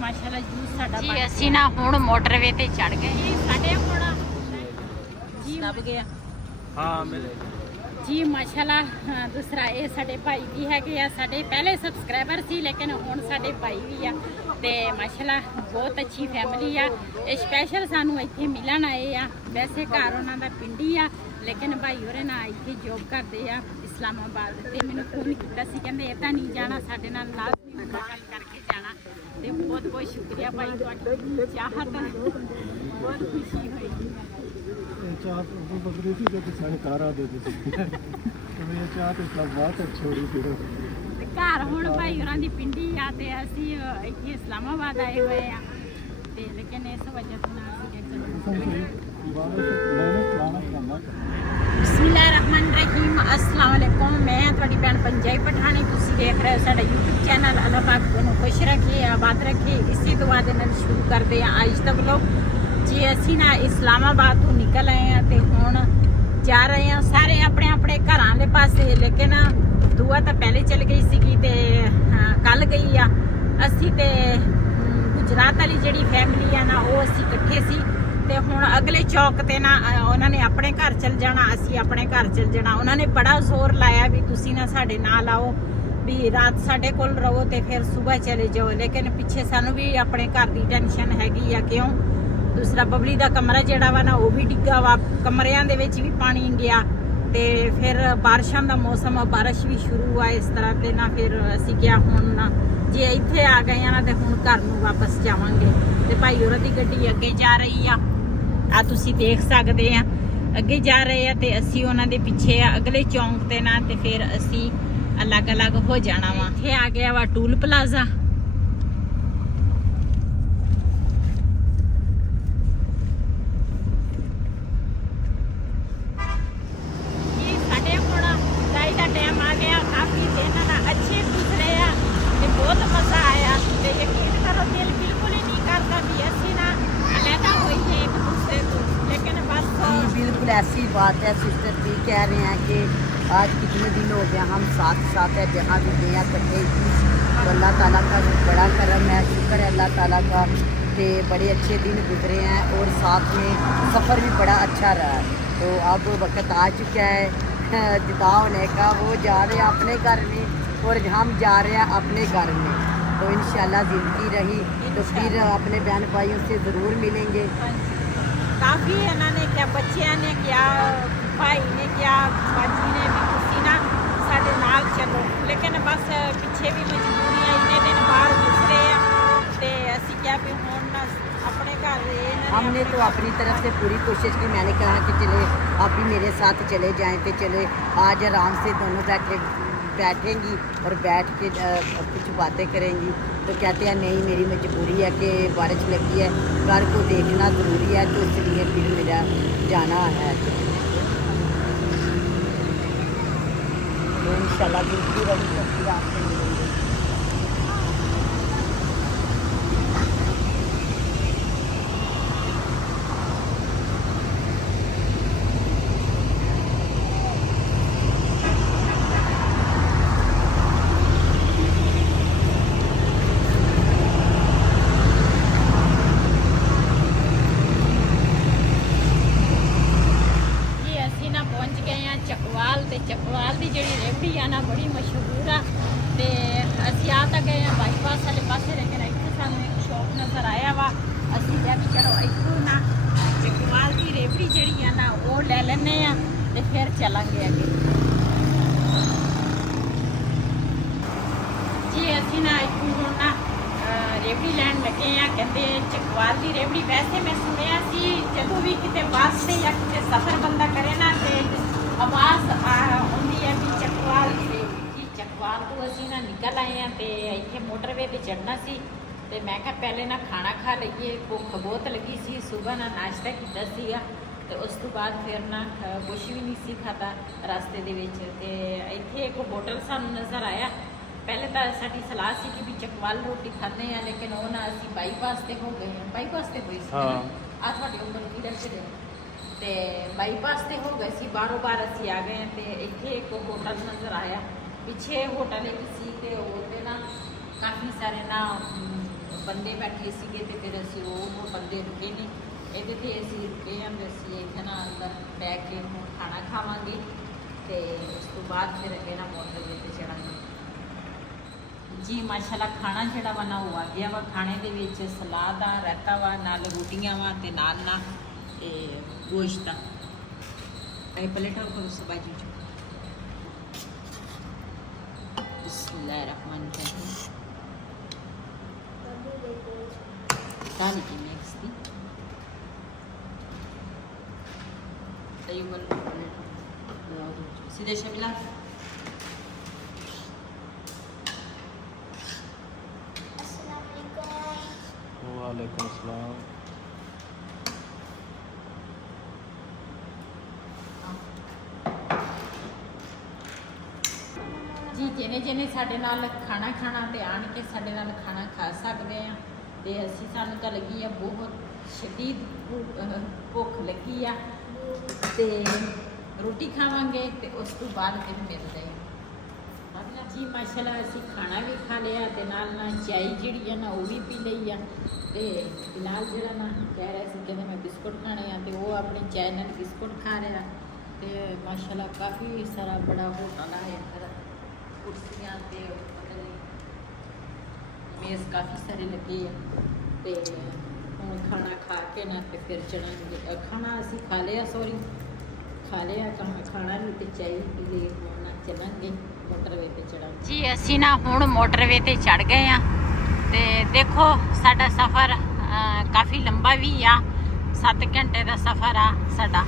ਮਾਸ਼ਾਅੱਲਾ ਜੂਸ ਸਾਡਾ ਜੀ ਅਸੀਂ ਨਾ ਹੁਣ ਮੋਟਰਵੇ ਤੇ ਚੜ ਗਏ ਜੀ ਸਾਡੇ ਹੁਣ ਜੀ ਲੱਭ ਗਿਆ हाँ मिले जी माशाल्लाह दूसरा ये साडे भाई भी है साडे पहले सबसक्राइबर सी लेकिन हुण साडे भाई भी आ ते माशाल्लाह बहुत अच्छी फैमिली आ स्पैशल सानू इत्थे मिलन आए आ वैसे घर उन्हां दा पिंडी आ लेकिन भाई होरे ना इत्थे जॉब करदे आ इस्लामाबाद ते मैनूं फोन कीता सी कहंदे इदां नहीं जाना साडे नाल लाजमी मुलाकात करके जाना ते बहुत बहुत शुक्रिया भाई तुहाडी चाहत बहुत खुशी होई चाह तो बकरी थी जो किसान कारा दे दी तो ये चाह तो सब बात छोड़ी फिर घर हुण भाई होरां दी पिंडी आ ते असीं इत्थे इस्लामाबाद आए हुए आ ते लेकिन इस वजह तो ना असीं बिस्मिल्लाहिर्रहमानिर्रहीम अस्सलाम वालेकुम मैं तुहाडी भैन पंजाबी पठानी तुसीं देख रहे हो साडा यूट्यूब चैनल अल्लाह पाक तुहानूं खुश रखे आबाद रखे इसी दुआ दे नाल शुरू करदे आ अज तक लोग जी असी ना इस्लामाबाद तो निकल आए हैं तो हुण जा रहे हैं सारे अपने अपने घरां दे पासे लेकिन दुआ तो पहले चल गई सी ते कल गई आ असी ते गुजरात वाली जिहड़ी फैमिली है ना वो असी इकट्ठे सी ते हुण अगले चौक ते ना उन्होंने अपने घर चल जाना असी अपने घर चल जाना उन्होंने बड़ा जोर लाया भी तुसी ना साडे नाल आओ भी रात साडे कोल रहो ते फिर सुबह चले जाओ लेकिन पिछे सानू भी अपने घर की टेंशन हैगी आ क्यों दूसरा बबली का कमरा जोड़ा वा ना वो भी डिग्गा वा कमरिया भी पानी गया तो फिर बारिशों का मौसम बारिश भी शुरू हुआ इस तरह से ना फिर असी क्या हूँ ना जे इत्थे आ गए ना तो हूँ घर में वापस जावांगे तो भाई होरां दी गड्डी अगे जा रही आ तुसी देख सकते हैं अगे जा रहे हैं तो असी उन्हां दे पिछे अगले चौंक ते ना तो फिर असी अलग अलग हो जाना वा इत्थे आ गया वा टूल प्लाजा ऐसी बात है सिस्टर भी कह रहे हैं कि आज कितने दिन हो गया हम साथ साथ है जहाँ भी गए इकट्ठे तो अल्लाह ताला का बड़ा करम है शुक्र है अल्लाह ताला का कि बड़े अच्छे दिन गुजरे हैं और साथ में सफ़र भी बड़ा अच्छा रहा है तो अब वक्त आ चुका है जुदा होने का वो जा रहे हैं अपने घर में और हम जा रहे हैं अपने घर में तो इंशाल्लाह ज़िंदगी रही तो फिर अपने बहन भाइयों से ज़रूर मिलेंगे काफ़ी इन्होंने क्या बच्चों ने क्या भाई ने क्या बाजी ने भी तुसी ना साडे नाल चलो लेकिन बस पिछे भी मजबूरियां इन्ने दिन बाहर गुजरे ते असी क्या भी हुण अपने घर हमने तो अपनी तरफ से पूरी कोशिश की मैंने कहा कि चले आप भी मेरे साथ चले जाएं तो चले आज आराम से दोनों बैठेंगी और बैठ के कुछ बातें करेंगी तो कहते हैं नहीं मेरी मजबूरी है कि बारिश लगी है घर को देखना ज़रूरी है तो इसलिए फिर मेरा जाना है तो इंशाल्लाह ज़िंदगी रही तो फिर आपसे मिलेंगे चकवाल की जी रेवड़ी आ ना बड़ी मशहूर आ तो असी आ तो गए बाईपास वाले पास लेकिन इतने सानू एक शॉप नज़र आया वा असी क्या भी चलो इतों ना चकवाल की रेवड़ी जी है ना वो ले लेने तो फिर चलेंगे अगे जी असी ना इतों हूँ ना रेवड़ी लैन लगे हैं कहते चकवाल की रेवड़ी वैसे मैं सुनिया सी जो भी कितने बस से या कितने सफ़र बंदा करे ना तो आवाज़ आती है भी चकवाल की जी चकवाल तो असी ना निकल आए हैं तो इतने मोटरवे पर चढ़ना सी तो मैं क्या पहले ना खाना खा लीए भुख बहुत लगी सी सुबह ना नाश्ता किया सीगा तो उस तो बाद फिर ना कुछ भी नहीं सी खाता रास्ते दे विच ते इत्थे एक होटल सानू नज़र आया पहले तो साडी सलाह सी कि भी चकवाल रोटी खाने हैं लेकिन वो ना असी बाईपास से हो गए बाईपास से हुई सी आ थोड़ी उम्र की रखते तो बाईपास से हो गए सी बारों बार असी आ गए तो इत्थे एक होटल नज़र आया पिछे होटल एक सी ते ना काफ़ी सारे ना ਬੰਦੇ ਬੈਠੇ ਸੀਗੇ ਤੇ ਫਿਰ ਅਸੀਂ ਉਹ ਬੰਦੇ ਰੁਕੇ ਨੇ ਇਹਦੇ ਤੇ ਅਸੀਂ ਰੁਕੇ ਹਾਂ ਤੇ ਅਸੀਂ ਇੱਥੇ ਨਾ ਅੰਦਰ ਬੈ ਕੇ ਹੁਣ ਖਾਣਾ ਖਾਵਾਂਗੇ ਤੇ ਉਸ ਤੋਂ ਬਾਅਦ ਫਿਰ ਅੱਗੇ ਨਾ ਮੋਟਰਵੇ ਤੇ ਚੜਾਂਗੇ ਜੀ। ਮਾਸ਼ਾਅੱਲਾ ਖਾਣਾ ਜਿਹੜਾ ਵਾ ਨਾ ਉਹ ਆ ਗਿਆ ਵਾ। ਖਾਣੇ ਦੇ ਵਿੱਚ ਸਲਾਦ ਆ, ਰਾਇਤਾ ਵਾ, ਨਾਲ ਰੋਟੀਆਂ ਵਾ ਤੇ ਨਾਲ ਨਾ ਇਹ ਗੋਸ਼ਤ ਆ। ਇਹ ਪਲੇਟਾਂ ਉੱਪਰ ਉਸ ਬਾਜੂ ਚ ਬਿਸਮਿल्लाहिर्रहमानिर्रहीम काली की मिक्स थी अयुमल सीधे शबिला वालेकुम अस्सलाम। जी जिन्हें जिन्हें साढ़े नाल खाना खाना ते आन के साढ़े नाल खाना खा सकते हैं ते असी सानू तो लगी है बहुत शदीद भुख लगी आ ते रोटी खावांगे ते उस तो बाद फिर मिलते हैं जी। माशाल्लाह असी खाना भी खा लिया ते नाल ना चाय जिहड़ी है ना वो भी पी लई आ ते बिलाल जिहड़ा ना कह रहा सी कि मैं बिस्कुट खाने आ ते वो अपनी चाय नाल बिस्कुट खा रहा ते माशाल्लाह काफ़ी सारा बड़ा होटल है इधर कुर्सियाँ ते मेज़ काफ़ी सारे लगे हैं ते हुण खाना खा के ना ते फिर चढ़ांगे। खाना असी खा लिया सॉरी खा लिया खाना भी ते चाय पी लिए हुण ना चलांगे मोटरवे ते चढ़ांगे ਜੀ। ਅਸੀਂ ਨਾ ਹੁਣ ਮੋਟਰਵੇ ਤੇ ਚੜ ਗਏ ਆ ਤੇ ਦੇਖੋ ਸਾਡਾ ਸਫ਼ਰ ਕਾਫੀ ਲੰਬਾ ਵੀ ਆ 7 ਘੰਟੇ ਦਾ ਸਫ਼ਰ ਆ ਸਾਡਾ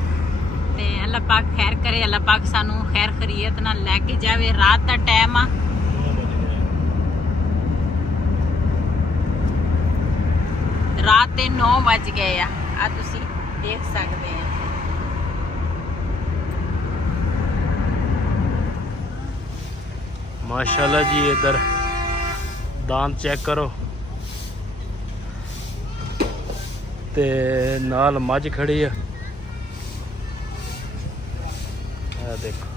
ਤੇ ਅੱਲਾਹ ਪਾਕ ਖੈਰ ਕਰੇ। ਅੱਲਾਹ ਪਾਕ ਸਾਨੂੰ ਖੈਰ ਖਰੀਅਤ ਨਾਲ ਲੈ ਕੇ ਜਾਵੇ। ਰਾਤ ਦਾ ਟਾਈਮ ਆ ਰਾਤ ਦੇ 9 ਵੱਜ ਗਏ ਆ ਤੁਸੀਂ ਦੇਖ ਸਕਦੇ ਆ। माशाल्लाह जी इधर दान चेक करो ते नाल मझ खड़ी है देखो।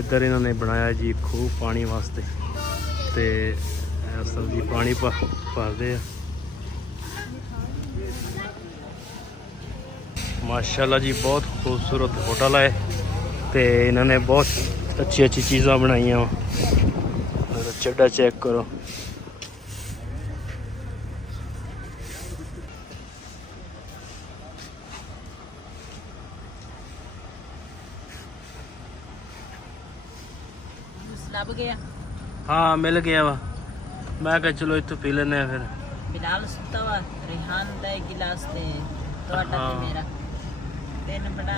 इधर इन्होंने बनाया जी खूह पानी वास्ते ते असल जी पानी भरते हैं। माशाल्लाह जी बहुत खूबसूरत होटल है तो इन्होंने बहुत अच्छी अच्छी चीज़ा बनाई और चड्डा चेक करो। ਲੱਭ ਗਿਆ हाँ मिल गया वा। मैं कहा चलो इतों पी लेने फिर। ਬਿਲਾਲ ਸੁੱਤਾ ਵਾ ਰਿਹਾਨ ਦਾ ਇੱਕ ਗਿਲਾਸ ਤੇ ਤੁਹਾਡਾ ਤੇ ਮੇਰਾ ਤਿੰਨ ਬਣਾ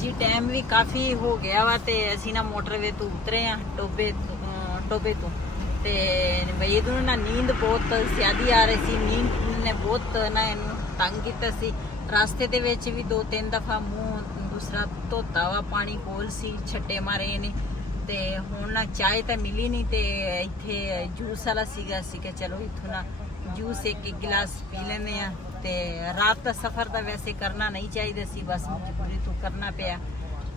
ਜੀ। ਟਾਈਮ ਵੀ ਕਾਫੀ ਹੋ ਗਿਆ ਵਾ ਤੇ ਅਸੀਂ ਨਾ ਮੋਟਰਵੇ ਤੋਂ ਉਤਰੇ ਆ ਟੋਬੇ ਤੋਂ ਤੇ ਵਈਦ ਨੂੰ ਨਾ ਨੀਂਦ ਬਹੁਤ ਜ਼ਿਆਦੀ ਆ ਰਹੀ ਸੀ। ਨੀਂਦ ਨੇ ਬਹੁਤ ਨਾ ਇਹਨੂੰ ਤੰਗ ਕੀਤਾ ਸੀ। ਰਸਤੇ ਦੇ ਵਿੱਚ ਵੀ 2-3 ਦਫਾ ਮੂੰਹ ਦੂਸਰਾ ਧੋਤਾ ਵਾ ਪਾਣੀ ਕੋਲ ਸੀ ਛੱਟੇ ਮਾਰੇ ਨੇ ਤੇ ਹੁਣ ਨਾ ਚਾਹ ਤਾਂ ਮਿਲੀ ਨਹੀਂ ਤੇ ਇੱਥੇ ਜੂਸ ਵਾਲਾ ਸੀਗਾ ਸੀ ਕਿ ਚਲੋ ਇੱਥੋਂ ਨਾ ਜੂਸ ਇੱਕ ਗਿਲਾਸ ਪੀ ਲੈਂਦੇ ਆ ਤੇ ਰਾਤ ਦਾ ਸਫ਼ਰ ਤਾਂ ਵੈਸੇ ਕਰਨਾ ਨਹੀਂ ਚਾਹੀਦਾ ਸੀ ਬਸ ਮਜਬੂਰੀ ਤੋਂ ਕਰਨਾ ਪਿਆ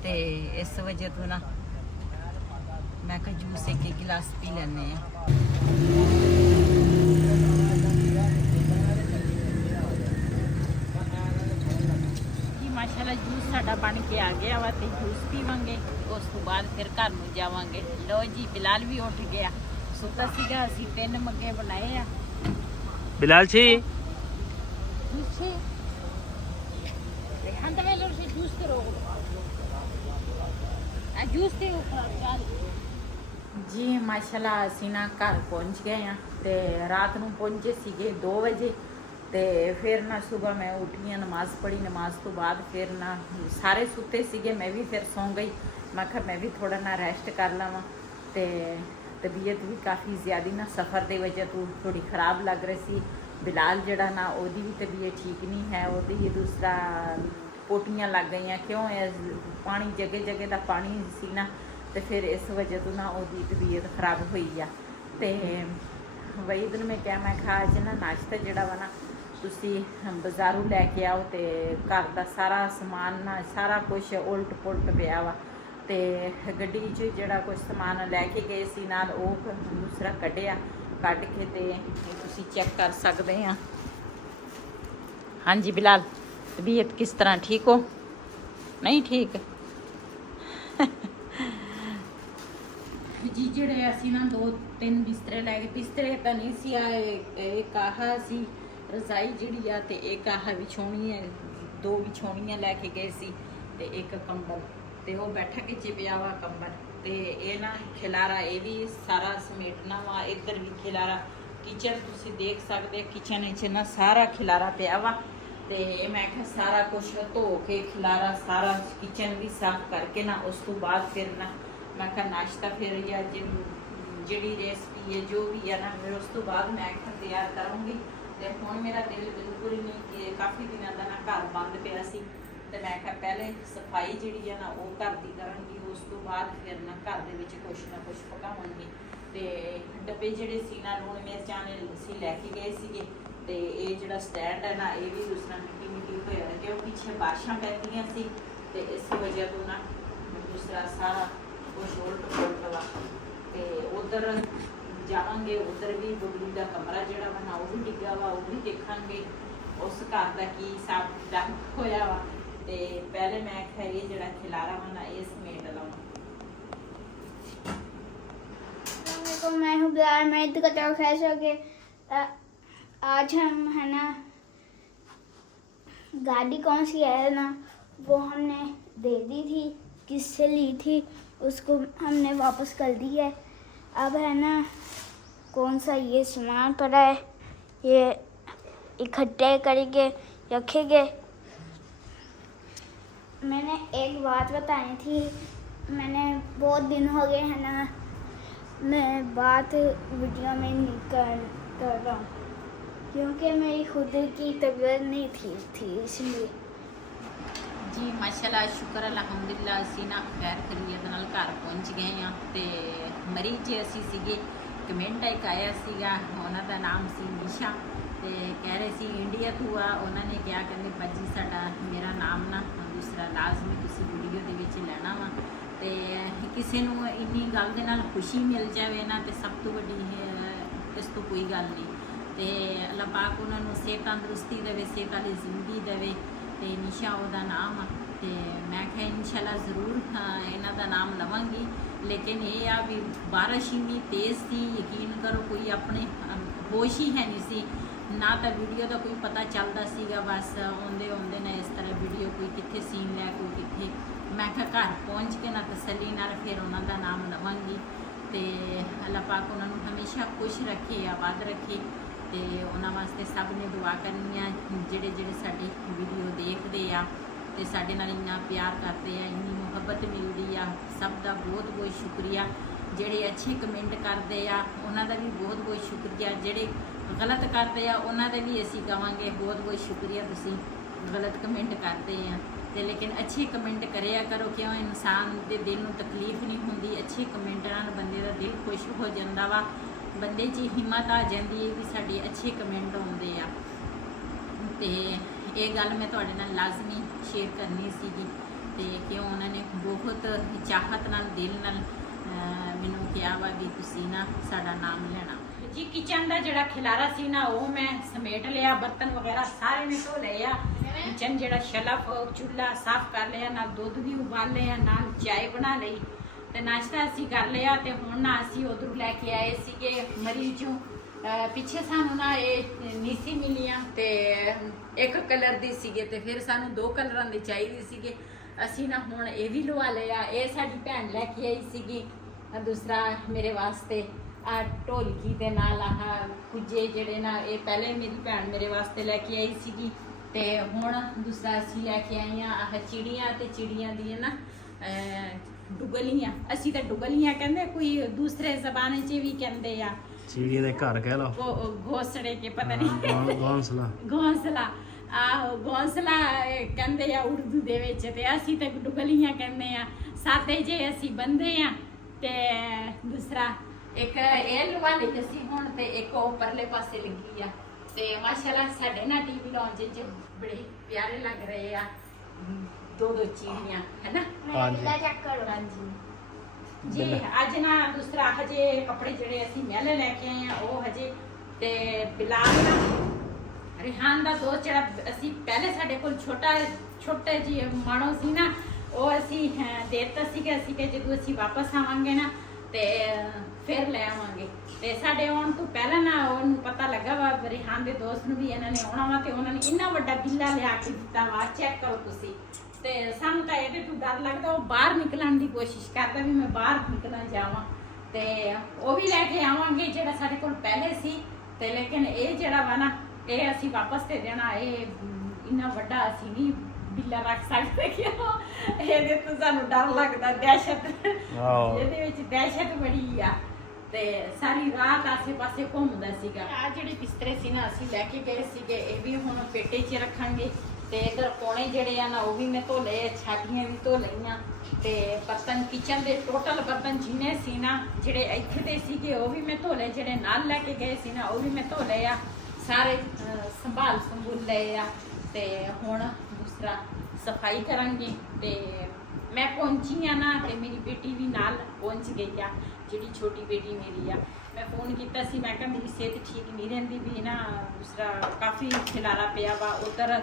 ਤੇ ਇਸ ਵਜ੍ਹਾ ਤੋਂ ਨਾ ਮੈਂ ਕਿਹਾ ਜੂਸ ਇੱਕ ਗਿਲਾਸ ਪੀ ਲੈਂਦੇ ਆ। ਮਾਸ਼ਾਅੱਲਾ ਜੂਸ ਸਾਡਾ ਬਣ ਕੇ ਆ ਗਿਆ ਵਾ ਤੇ ਜੂਸ ਪੀਵਾਂਗੇ ਉਸ ਤੋਂ ਬਾਅਦ ਫਿਰ ਘਰ ਨੂੰ ਜਾਵਾਂਗੇ। ਲੋ ਜੀ ਬਿਲਾਲ ਵੀ ਉੱਠ ਗਿਆ ਸੁੱਤਾ ਸੀਗਾ। ਅਸੀਂ 3 ਮੱਗੇ ਬਣਾਏ ਆ। बिलाल छी जी माशाल्लाह ਅਸੀਂ ਨਾ ਘਰ ਪਹੁੰਚ ਗਏ ਆ ਤੇ ਰਾਤ ਨੂੰ ਪਹੁੰਚੇ ਸੀਗੇ 2 ਵਜੇ ਤੇ ਫਿਰ ਨਾ ਸਵੇਰ ਮੈਂ ਉੱਠੀ ਨਮਾਜ਼ ਪੜ੍ਹੀ। ਨਮਾਜ਼ ਤੋਂ ਬਾਅਦ ਫਿਰ ਨਾ ਸਾਰੇ ਸੁੱਤੇ ਸੀਗੇ ਮੈਂ ਵੀ ਫਿਰ ਸੌਂ ਗਈ। ਮੈਂ ਕਿਹਾ ਮੈਂ ਵੀ ਥੋੜਾ ਨਾ ਰੈਸਟ ਕਰ ਲਵਾਂ ਤੇ ਤਬੀਅਤ ਵੀ ਕਾਫੀ ਜ਼ਿਆਦੀ ਨਾ ਸਫ਼ਰ ਦੇ ਵਜ੍ਹਾ ਤੋਂ ਥੋੜੀ ਖਰਾਬ ਲੱਗ ਰਹੀ ਸੀ। ਬਿਲਾਲ ਜਿਹੜਾ ਨਾ ਉਹਦੀ ਵੀ ਤਬੀਅਤ ਠੀਕ ਨਹੀਂ ਹੈ। ਉਹਦੀ ਦੂਸਰਾ ਪੋਟੀਆਂ ਲੱਗ ਗਈਆਂ ਕਿਉਂ ਪਾਣੀ ਜਗ੍ਹਾ ਦਾ ਪਾਣੀ ਸੀ ਨਾ ਤੇ ਫਿਰ ਇਸ ਵਜ੍ਹਾ ਤੋਂ ਨਾ ਉਹਦੀ ਤਬੀਅਤ ਖਰਾਬ ਹੋਈ ਆ। ਤੇ ਵਈਦ ਨੂੰ ਮੈਂ ਕਿਹਾ ਮੈਂ ਖਾ ਅੱਜ ਨਾ ਨਾਸ਼ਤਾ ਜਿਹੜਾ ਵਾ ਨਾ ਤੁਸੀਂ ਬਾਜ਼ਾਰੋਂ ਲੈ ਕੇ ਆਓ ਤੇ ਘਰ ਦਾ ਸਾਰਾ ਸਮਾਨ ਨਾ ਸਾਰਾ ਕੁਝ ਉਲਟ ਪੁਲਟ ਪਿਆ ਵਾ ਤੇ ਗੱਡੀ 'ਚ ਜਿਹੜਾ ਕੁਝ ਸਮਾਨ ਲੈ ਕੇ ਗਏ ਸੀ ਨਾਲ ਉਹ ਦੂਸਰਾ ਕੱਢ ਕੇ ਤੇ ਤੁਸੀਂ ਚੈੱਕ ਕਰ ਸਕਦੇ ਆ। ਹਾਂਜੀ ਬਿਲਾਲ, ਤਬੀਅਤ ਕਿਸ ਤਰ੍ਹਾਂ, ਠੀਕ ਹੋ? ਨਹੀਂ ਠੀਕ ਜੀ। ਜਿਹੜੇ ਅਸੀਂ ਨਾ 2-3 ਬਿਸਤਰੇ ਲੈ ਗਏ, ਬਿਸਤਰੇ ਤਾਂ ਨਹੀਂ ਸੀ ਆਏ, ਇੱਕ ਆਹ ਸੀ ਰਜ਼ਾਈ ਜਿਹੜੀ ਆ ਤੇ ਇੱਕ ਆਹ ਵਿਛਾਉਣੀਆਂ, 2 ਵਿਛਾਉਣੀਆਂ ਲੈ ਕੇ ਗਏ ਸੀ ਤੇ ਇੱਕ ਕੰਬਲ ਤੇ ਉਹ ਬੈਠਾ ਕੇ ਚ ਪਿਆ ਵਾ ਕੰਬਲ ਤੇ ਇਹ ਨਾ ਖਿਲਾਰਾ ਇਹ ਵੀ ਸਾਰਾ ਸਮੇਟਣਾ ਵਾ। ਇੱਧਰ ਵੀ ਖਿਲਾਰਾ, ਕਿਚਨ ਤੁਸੀਂ ਦੇਖ ਸਕਦੇ, ਕਿਚਨ ਵਿੱਚ ਨਾ ਸਾਰਾ ਖਿਲਾਰਾ ਪਿਆ ਵਾ ਤੇ ਮੈਂ ਕਿਹਾ ਸਾਰਾ ਕੁਝ ਧੋ ਕੇ ਖਿਲਾਰਾ ਸਾਰਾ ਕਿਚਨ ਵੀ ਸਾਫ਼ ਕਰਕੇ ਨਾ ਉਸ ਤੋਂ ਬਾਅਦ ਫਿਰ ਨਾ ਮੈਂ ਕਿਹਾ ਨਾਸ਼ਤਾ ਫਿਰ ਜਾਂ ਜਿਹੜੀ ਰੈਸਪੀ ਹੈ ਜੋ ਵੀ ਹੈ ਨਾ ਫਿਰ ਉਸ ਤੋਂ ਬਾਅਦ ਮੈਂ ਕਿਹਾ ਤਿਆਰ ਕਰਾਂਗੀ। ਤੇ ਹੁਣ ਮੇਰਾ ਦਿਲ ਬਿਲਕੁਲ ਨਹੀਂ ਕਿ ਕਾਫੀ ਦਿਨਾਂ ਦਾ ਨਾ ਘਰ ਬੰਦ ਪਿਆ ਸੀ ਤੇ ਮੈਂ ਕਿਹਾ ਪਹਿਲੇ ਸਫਾਈ ਜਿਹੜੀ ਆ ਨਾ ਉਹ ਘਰ ਦੀ ਕਰਾਂਗੀ, ਉਸ ਤੋਂ ਬਾਅਦ ਫਿਰ ਨਾ ਘਰ ਦੇ ਵਿੱਚ ਕੁਛ ਨਾ ਕੁਛ ਪਕਾਵਾਂਗੀ। ਤੇ ਡੱਬੇ ਜਿਹੜੇ ਸੀ ਨਾ ਲੂਣ ਮਿਰਚਾਂ ਨੇ ਅਸੀਂ ਲੈ ਕੇ ਗਏ ਸੀਗੇ ਤੇ ਇਹ ਜਿਹੜਾ ਸਟੈਂਡ ਹੈ ਨਾ ਇਹ ਵੀ ਦੂਸਰਾ ਮਿੱਟੀ ਹੋਇਆ ਕਿਉਂ ਪਿੱਛੇ ਬਾਰਿਸ਼ਾਂ ਪੈਂਦੀਆਂ ਸੀ ਤੇ ਇਸ ਵਜ੍ਹਾ ਤੋਂ ਨਾ ਦੂਸਰਾ ਸਾਰਾ ਕੁਛ ਉਲਟ ਵਾ। ਤੇ ਉਧਰ ਜਾਵਾਂਗੇ, ਉਧਰ ਵੀ ਬਬਲੂ ਦਾ ਕਮਰਾ ਜਿਹੜਾ ਵਾ ਉਹ ਵੀ ਡਿੱਗਾ ਵਾ, ਉਹ ਵੀ ਦੇਖਾਂਗੇ ਉਸ ਘਰ ਦਾ ਕੀ ਹਿਸਾਬ ਕਿਤਾਬ ਹੋਇਆ ਵਾ। ਤੇ ਪਹਿਲੇ ਮੈਂ ਕਿਹਾ ਇਹ ਜਿਹੜਾ ਖਿਲਾਰਾ ਵਾ ਨਾ ਇਹ ਸਮੇਟ ਲਵਾਂ। मैं हूँ बिलाल, मैं इधर का कैसे हो के आज हम है ना गाड़ी कौन सी है ना वो हमने दे दी थी, किससे ली थी उसको हमने वापस कर दी है। अब है ना कौन सा ये सामान पड़ा है ये इकट्ठे करके रखेंगे। मैंने एक बात बतानी थी, मैंने बहुत दिन हो गए हैं ना मैं बात वीडियो में नहीं कर रहा हूँ क्योंकि मेरी खुद की तबीयत नहीं ठीक थी इसलिए। ਜੀ ਮਾਸ਼ਾਅੱਲਾ, ਸ਼ੁਕਰ ਅਲਹਮਦੁਲਿਲਾ ਅਸੀਂ ਨਾ ਖੈਰ ਖਰੀਅਤ ਨਾਲ ਘਰ ਪਹੁੰਚ ਗਏ ਆ ਤੇ ਮਰੀਜ਼ ਅਸੀਂ ਸੀਗੇ। ਕਮੈਂਟ ਇੱਕ ਆਇਆ ਸੀਗਾ, ਉਹਨਾਂ ਦਾ ਨਾਮ ਸੀ ਨਿਸ਼ਾ ਤੇ ਕਹਿ ਰਹੇ ਸੀ ਇੰਡੀਆ ਤੋਂ ਆ। ਉਹਨਾਂ ਨੇ ਕਿਹਾ ਕਹਿੰਦੇ ਭਾਜੀ ਸਾਡਾ ਮੇਰਾ ਨਾਮ ਨਾ ਦੂਸਰਾ ਲਾਜ਼ਮੀ ਤੁਸੀਂ ਵੀਡੀਓ ਦੇ ਵਿੱਚ ਲੈਣਾ ਵਾ ਤੇ ਕਿਸੇ ਨੂੰ ਇੰਨੀ ਗੱਲ ਦੇ ਨਾਲ ਖੁਸ਼ੀ ਮਿਲ ਜਾਵੇ ਨਾ ਤੇ ਸਭ ਤੋਂ ਵੱਡੀ ਇਸ ਤੋਂ ਕੋਈ ਗੱਲ ਨਹੀਂ। ਤੇ ਅੱਲਾਹ ਪਾਕ ਉਹਨਾਂ ਨੂੰ ਸਿਹਤ ਤੰਦਰੁਸਤੀ ਦੇਵੇ, ਸਿਹਤ ਵਾਲੀ ਜ਼ਿੰਦਗੀ ਦੇਵੇ ਤੇ ਨਿਸ਼ਾ ਉਹਦਾ ਨਾਮ ਆ ਤੇ ਮੈਂ ਕਿਹਾ ਇਨਸ਼ਾਅੱਲਾ ਜ਼ਰੂਰ ਇਹਨਾਂ ਦਾ ਨਾਮ ਲਵਾਂਗੀ। ਲੇਕਿਨ ਇਹ ਆ ਵੀ ਬਾਰਿਸ਼ ਇੰਨੀ ਤੇਜ਼ ਸੀ, ਯਕੀਨ ਕਰੋ ਕੋਈ ਆਪਣੇ ਹੋਸ਼ ਹੀ ਹੈ ਨਹੀਂ ਸੀ, ਨਾ ਤਾਂ ਵੀਡੀਓ ਦਾ ਕੋਈ ਪਤਾ ਚੱਲਦਾ ਸੀਗਾ। ਬਸ ਆਉਂਦੇ ਨੇ ਇਸ ਤਰ੍ਹਾਂ ਵੀਡੀਓ ਕੋਈ ਕਿੱਥੇ ਸੀਨ ਲੈ ਕੋਈ ਕਿੱਥੇ। ਮੈਂ ਕਿਹਾ ਘਰ ਪਹੁੰਚ ਕੇ ਨਾ ਤਸੱਲੀ ਨਾਲ ਫਿਰ ਉਹਨਾਂ ਦਾ ਨਾਮ ਲਵਾਂਗੀ ਤੇ ਅੱਲਾਹ ਪਾਕ ਉਹਨਾਂ ਨੂੰ ਹਮੇਸ਼ਾ ਖੁਸ਼ ਰੱਖੇ, ਆਬਾਦ ਰੱਖੇ ਤੇ ਉਹਨਾਂ ਵਾਸਤੇ ਸਭ ਨੇ ਦੁਆ ਕਰਨੀ ਆ ਜਿਹੜੇ ਸਾਡੀ ਵੀਡੀਓ ਦੇਖਦੇ ਆ ਤੇ ਸਾਡੇ ਨਾਲ ਇੰਨਾ ਪਿਆਰ ਕਰਦੇ ਆ, ਇੰਨੀ ਮੁਹੱਬਤ ਮਿਲਦੀ ਆ। ਸਭ ਦਾ ਬਹੁਤ ਬਹੁਤ ਸ਼ੁਕਰੀਆ। ਜਿਹੜੇ ਅੱਛੇ ਕਮੈਂਟ ਕਰਦੇ ਆ ਉਹਨਾਂ ਦਾ ਵੀ ਬਹੁਤ ਬਹੁਤ ਸ਼ੁਕਰੀਆ। ਜਿਹੜੇ ਗਲਤ ਕਰਦੇ ਆ ਉਹਨਾਂ ਦੇ ਵੀ ਅਸੀਂ ਕਹਾਂਗੇ ਬਹੁਤ ਬਹੁਤ ਸ਼ੁਕਰੀਆ, ਤੁਸੀਂ ਗਲਤ ਕਮੈਂਟ ਕਰਦੇ ਆ ਤੇ ਲੇਕਿਨ ਅੱਛੇ ਕਮੈਂਟ ਕਰਿਆ ਕਰੋ ਕਿਉਂ ਇਨਸਾਨ ਦੇ ਦਿਲ ਨੂੰ ਤਕਲੀਫ ਨਹੀਂ ਹੁੰਦੀ। ਅੱਛੇ ਕਮੈਂਟ ਨਾਲ ਬੰਦੇ ਦਾ ਦਿਲ ਖੁਸ਼ ਹੋ ਜਾਂਦਾ ਵਾ, ਬੰਦੇ 'ਚ ਹਿੰਮਤ ਆ ਜਾਂਦੀ ਹੈ ਵੀ ਸਾਡੇ ਅੱਛੇ ਕਮੈਂਟ ਆਉਂਦੇ ਆ। ਤੇ ਇਹ ਗੱਲ ਮੈਂ ਤੁਹਾਡੇ ਨਾਲ ਲਾਜ਼ਮੀ ਸ਼ੇਅਰ ਕਰਨੀ ਸੀਗੀ ਤੇ ਕਿਉਂ ਉਹਨਾਂ ਨੇ ਬਹੁਤ ਚਾਹਤ ਨਾਲ ਦਿਲ ਨਾਲ ਮੈਨੂੰ ਕਿਹਾ ਵਾ ਵੀ ਤੁਸੀਂ ਨਾ ਸਾਡਾ ਨਾਮ ਲੈਣਾ ਜੀ। ਕਿਚਨ ਦਾ ਜਿਹੜਾ ਖਿਲਾਰਾ ਸੀ ਨਾ ਉਹ ਮੈਂ ਸਮੇਟ ਲਿਆ, ਬਰਤਨ ਵਗੈਰਾ ਸਾਰੇ ਮੈਂ ਧੋ ਲਏ ਆ। ਕਿਚਨ ਜਿਹੜਾ ਸ਼ਲਫ ਚੁੱਲ੍ਹਾ ਸਾਫ਼ ਕਰ ਲਿਆ, ਨਾਲ ਦੁੱਧ ਵੀ ਉਬਾਲ ਲਿਆ, ਨਾਲ ਚਾय ਬਣਾ ਲਈ ਤੇ ਨਾਸ਼ਤਾ ਅਸੀਂ ਕਰ ਲਿਆ। ਤੇ ਹੁਣ ਨਾ ਅਸੀਂ ਉਧਰੋਂ ਲੈ ਕੇ ਆਏ ਸੀਗੇ ਮਰੀਜ਼ੋਂ ਪਿੱਛੇ ਸਾਨੂੰ ਨਾ ਇਹ ਨੀਸੀ ਮਿਲੀਆਂ ਤੇ ਇੱਕ ਕਲਰ ਦੀ ਸੀਗੇ ਤੇ ਫਿਰ ਸਾਨੂੰ 2 ਕਲਰਾਂ ਦੀ ਚਾਹੀਦੀ ਸੀਗੇ। ਅਸੀਂ ਨਾ ਹੁਣ ਇਹ ਵੀ ਲਵਾ ਲਿਆ। ਇਹ ਸਾਡੀ ਭੈਣ ਲੈ ਕੇ ਆਈ ਸੀਗੀ, ਦੂਸਰਾ ਮੇਰੇ ਵਾਸਤੇ ਆ ਢੋਲਕੀ ਦੇ ਨਾਲ ਆਹ ਕੁਝੇ ਜਿਹੜੇ ਨਾ ਇਹ ਪਹਿਲੇ ਮੇਰੀ ਭੈਣ ਮੇਰੇ ਵਾਸਤੇ ਲੈ ਕੇ ਆਈ ਸੀਗੀ ਤੇ ਹੁਣ ਦੂਸਰਾ ਅਸੀਂ ਲੈ ਕੇ ਆਈਆਂ ਆਹ ਚਿੜੀਆਂ ਤੇ ਚਿੜੀਆਂ ਦੀਆਂ ਨਾ ਡੁਗਲੀਆਂ। ਅਸੀਂ ਤਾਂ ਡੁਗਲੀਆਂ ਕਹਿੰਦੇ, ਕੋਈ ਦੂਸਰੇ ਜ਼ਬਾਨ 'ਚ ਵੀ ਕਹਿੰਦੇ ਆ ਚਿੜੀਆਂ ਦੇ ਘਰ ਕਹਿ ਲਓ, ਘੋਸੜੇ ਕੇ ਪਤਾ ਨਹੀਂ ਘੋਂਸਲਾ ਆਹੋ ਘੋਂਸਲਾ ਕਹਿੰਦੇ ਆ ਉਰਦੂ ਦੇ ਵਿੱਚ ਤੇ ਅਸੀਂ ਤਾਂ ਡੁਗਲੀਆਂ ਕਹਿੰਦੇ ਆ। ਸਾਦੇ ਜੇ ਅਸੀਂ ਬੰਦੇ ਆ ਤੇ ਦੂਸਰਾ ਇੱਕ ਇਹ ਲਵਾ ਲਈ ਅਸੀਂ ਹੁਣ ਤੇ ਇੱਕ ਉਹ ਪਰਲੇ ਪਾਸੇ ਲੱਗੀ ਆ ਤੇ ਮਾਸ਼ਾਅੱਲਾ ਸਾਡੇ ਨਾ ਟੀਵੀ ਲੌਂਚ ਚ ਬੜੇ ਪਿਆਰੇ ਲੱਗ ਰਹੇ ਆ ਦੋ ਦੋ ਚੀੜੀਆਂ ਹੈ ਨਾ। ਹਾਂਜੀ चेक करो। ਹਾਂਜੀ ਜੀ ਅੱਜ ਨਾ ਦੂਸਰਾ ਹਜੇ ਕੱਪੜੇ ਜਿਹੜੇ ਅਸੀਂ ਮਹਿਲੇ ਲੈ ਕੇ ਆਏ ਆ ਉਹ ਹਜੇ ਤੇ ਬਿਲਾਲ ਦਾ ਰਿਹਾਨ ਦਾ ਦੋ ਜਿਹੜਾ ਅਸੀਂ ਪਹਿਲੇ ਸਾਡੇ ਕੋਲ ਛੋਟੇ ਜੀ ਮਾਣੋ ਸੀ ਨਾ ਉਹ ਅਸੀਂ ਦੇਤਾ ਸੀਗਾ ਅਸੀਂ ਕਿ ਜਦੋਂ ਅਸੀਂ ਵਾਪਸ ਆਵਾਂਗੇ ਨਾ ਤੇ ਫਿਰ ਲੈ ਆਵਾਂਗੇ ਤੇ ਸਾਡੇ ਆਉਣ ਤੋਂ ਪਹਿਲਾਂ ਨਾ ਉਹਨੂੰ ਪਤਾ ਲੱਗਾ ਵਾ ਰਿਹਾਨ ਦੇ ਦੋਸਤ ਨੂੰ ਵੀ ਇਹਨਾਂ ਨੇ ਆਉਣਾ ਵਾ ਤੇ ਉਹਨਾਂ ਨੇ ਇੰਨਾ ਵੱਡਾ ਬਿੱਲਾ ਲਿਆ ਕੇ ਦਿੱਤਾ ਵਾ ਚੈੱਕ ਕਰੋ ਤੁਸੀਂ। ਤੇ ਸਾਨੂੰ ਤਾਂ ਇਹਦੇ ਤੋਂ ਡਰ ਲੱਗਦਾ ਉਹ ਬਾਹਰ ਨਿਕਲਣ ਦੀ ਕੋਸ਼ਿਸ਼ ਕਰਦਾ ਵੀ ਮੈਂ ਬਾਹਰ ਨਿਕਲਾਂ ਜਾਵਾਂ ਤੇ ਉਹ ਵੀ ਲੈ ਕੇ ਆਵਾਂਗੇ ਜਿਹੜਾ ਸਾਡੇ ਕੋਲ ਪਹਿਲੇ ਸੀ ਤੇ ਲੇਕਿਨ ਇਹ ਜਿਹੜਾ ਵਾ ਨਾ ਇਹ ਅਸੀਂ ਵਾਪਸ ਤੇ ਦੇਣਾ ਇਹ ਇੰਨਾ ਵੱਡਾ ਅਸੀਂ ਨਹੀਂ ਬਿੱਲਾ ਰੱਖ ਸਕਦੇ ਕਿਉਂ ਇਹਦੇ ਤੋਂ ਸਾਨੂੰ ਡਰ ਲੱਗਦਾ ਦਹਿਸ਼ਤ ਇਹਦੇ ਵਿੱਚ ਦਹਿਸ਼ਤ ਬੜੀ ਆ ਤੇ ਸਾਰੀ ਰਾਤ ਆਸੇ ਪਾਸੇ ਘੁੰਮਦਾ ਸੀਗਾ। ਆ ਜਿਹੜੇ ਬਿਸਤਰੇ ਸੀ ਨਾ ਅਸੀਂ ਲੈ ਕੇ ਗਏ ਸੀਗੇ ਇਹ ਵੀ ਹੁਣ ਪੇਟੇ 'ਚ ਰੱਖਾਂਗੇ ਤੇ ਇਧਰ ਕੋਣੇ ਜਿਹੜੇ ਆ ਨਾ ਉਹ ਵੀ ਮੈਂ ਧੋ ਲਏ ਛਾਤੀਆਂ ਵੀ ਧੋ ਲਈਆਂ ਤੇ ਬਰਤਨ ਕਿਚਨ ਦੇ ਟੋਟਲ ਬਰਤਨ ਜਿੰਨੇ ਸੀ ਨਾ ਜਿਹੜੇ ਇੱਥੇ ਦੇ ਸੀਗੇ ਉਹ ਵੀ ਮੈਂ ਧੋ ਲਏ ਜਿਹੜੇ ਨਾਲ ਲੈ ਕੇ ਗਏ ਸੀ ਨਾ ਉਹ ਵੀ ਮੈਂ ਧੋ ਲਏ ਆ ਸਾਰੇ ਸੰਭੂਲ ਲਏ ਆ ਤੇ ਹੁਣ ਦੂਸਰਾ ਸਫਾਈ ਕਰਾਂਗੇ ਤੇ ਮੈਂ ਪਹੁੰਚੀ ਆ ਨਾ ਤੇ ਮੇਰੀ ਬੇਟੀ ਵੀ ਨਾਲ ਪਹੁੰਚ ਗਈ ਆ ਜਿਹੜੀ ਛੋਟੀ ਬੇਟੀ ਮੇਰੀ ਆ। ਮੈਂ ਫੋਨ ਕੀਤਾ ਸੀ ਮੈਂ ਕਿਹਾ ਮੇਰੀ ਸਿਹਤ ਠੀਕ ਨਹੀਂ ਰਹਿੰਦੀ ਵੀ ਨਾ ਦੂਸਰਾ ਕਾਫੀ ਖਿਲਾਰਾ ਪਿਆ ਵਾ ਉਧਰ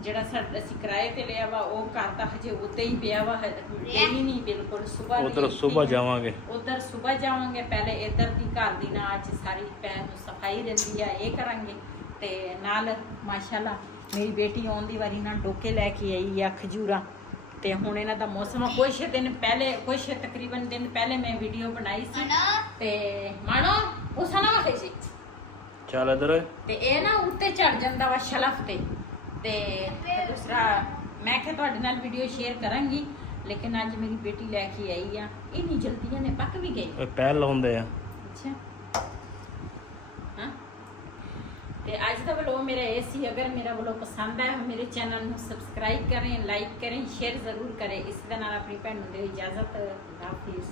ਜਿਹੜਾ ਸਾਡਾ ਅਸੀਂ ਕਿਰਾਏ ਤੇ ਲਿਆ ਵਾ ਉਹ ਘਰ ਤਾਂ ਹਜੇ ਉੱਤੇ ਹੀ ਪਿਆ ਵਾ ਗਈ ਨਹੀਂ ਬਿਲਕੁਲ ਉਧਰ ਸਵੇਰ ਜਾਵਾਂਗੇ ਉਧਰ ਸਵੇਰ ਜਾਵਾਂਗੇ ਪਹਿਲੇ ਇੱਧਰ ਦੀ ਘਰ ਦੀ ਨਾ ਅੱਜ ਸਾਰੀ ਪੈਰ ਨੂੰ ਸਫਾਈ ਰਹਿੰਦੀ ਆ ਇਹ ਕਰਾਂਗੇ ਤੇ ਨਾਲ ਮਾਸ਼ਾਅੱਲਾ ਮੇਰੀ ਬੇਟੀ ਆਉਣ ਦੀ ਵਾਰੀ ਨਾਲ ਡੋਕੇ ਲੈ ਕੇ ਆਈ ਆ ਖਜੂਰਾ ਤੇ ਹੁਣ ਇਹਨਾਂ ਦਾ ਮੌਸਮ ਕੁਛ ਤਕਰੀਬਨ ਦਿਨ ਪਹਿਲੇ ਮੈਂ ਵੀਡੀਓ ਬਣਾਈ ਸੀ ਤੇ ਮਾਣੋ ਉਸਾ ਨਾ ਵਖੇ ਸੀ ਚੱਲ ਇਧਰ ਤੇ ਇਹ ਨਾ ਉੱਤੇ ਚੜ ਜਾਂਦਾ ਵਾ ਸ਼ਲਫ ਤੇ ਦੂਸਰਾ ਮੈਂ ਕਿ ਤੁਹਾਡੇ ਨਾਲ ਵੀਡੀਓ ਸ਼ੇਅਰ ਕਰਾਂਗੀ ਲੇਕਿਨ ਅੱਜ ਮੇਰੀ ਬੇਟੀ ਲੈ ਕੇ ਆਈ ਆ ਇੰਨੀ ਜਲਦੀ ਇਹਨੇ ਪੱਕ ਵੀ ਗਈ ਪਹਿਲ ਲਾਉਂਦੇ ਆ। ਅੱਛਾ ਹਾਂ ਤੇ ਅੱਜ ਦਾ ਵਲੋਗ ਮੇਰਾ ਇਹ ਸੀ ਅਗਰ ਮੇਰਾ ਵਲੋਗ ਪਸੰਦ ਆਇਆ ਮੇਰੇ ਚੈਨਲ ਨੂੰ ਸਬਸਕ੍ਰਾਈਬ ਕरें ਲਾਈਕ करें शेयर ਜ਼ਰੂਰ ਕरें ਇਸ ਦੇ ਨਾਲ ਆਪਣੀ ਭੈਣ ਨੂੰ ਦਿਓ ਇਜਾਜ਼ਤ ਹਾਫਿਜ਼।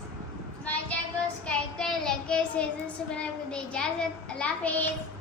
हमारे चैनल को सब्सक्राइब करें, लाइक करें, शेयर से बनाए इजाजत। अल्लाह हाफिज।